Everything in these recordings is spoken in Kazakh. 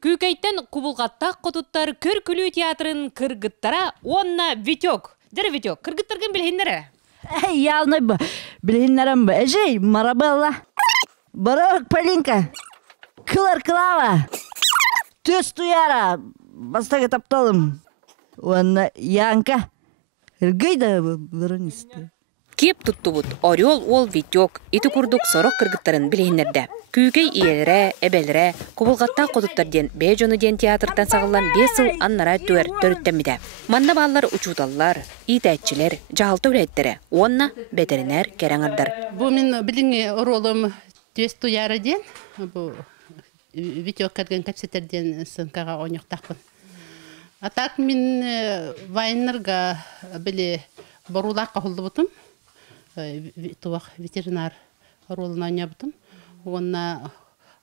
Күкәйттен кубулгатта котуттар көркүлүү театрын кыргыттара онна Витек. Дәрі Витек, кыргыттарган білгендері? Явно білгендерім бі. Әжей, Марабелла. Барак Полинка. Кылар Клава. Төс Туяра. Бастағы тапталым. Онна Янка. Іргейді бұранысты. Кеп туттубут, Орел ол Витек, ити курдук сорок кыргыттарын білгендерді. Күгей иелері, әбелері, кубулгатта қодыттарден бейжоны ден театрдан сағылан 5 ыл аннара түер төріттемеді. Манна баллар учудаллар, итәтчілер, жағалты өлеттері, онна ветеринар кераңардар. Бұл мен біліңе оролым Төс Туяра ден, бұл Витек кәрген кәпсетерден сынқаға ойнықтақпын. Атак мен вайнырға білі борулаққа қолды бұтым. Туақ ветеринар ролын ойна бұтым. Онна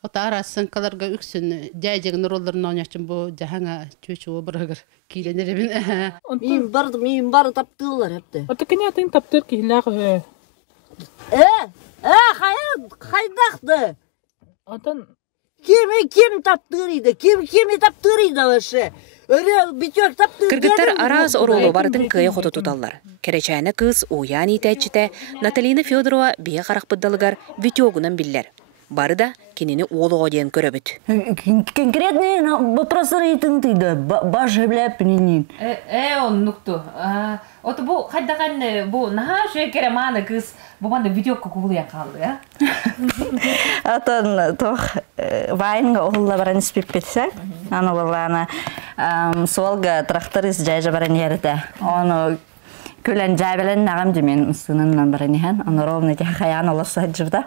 отара сынқаларға үксін дәйдеген ролларын ойнашым бұл жағаңа чөчі обырығыр кейленеребін. Мен барды таптылар әпті. Оты кәне атын таптыр кейлағы? Қайдақты? Отын... Кем таптырыйды? Кем таптырыйды ваше? Кыргыттар араз оролу бардын кыя қоты тұталар. Керечәні кыз уян итәтчіті Наталина Федорова бие қарақ бұддалығар Витегунан биллер. Бары да кенені олуға дейін көрөбіт. Конкретный вопросыр етің түйді. Баш әбләп ненен. Он нұқты. Оты бұл қайдаған бұл наға жөй кереманы кыз бұбанды Витегқа құбылыя қалды, я? Атын тоқ вайынға оғылда баран іспек бетсі. Аны болғаны солға тракторист жайжа баран ерді. Оны көлен жайбелен нағам демен ұсынынан баран ехен. Оны ровны те қаян оласы әджірді.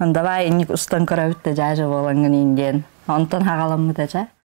Онда бай енік ұстан көрі өтті жайжа болғанғын енден. Онтан хағаламы да жай.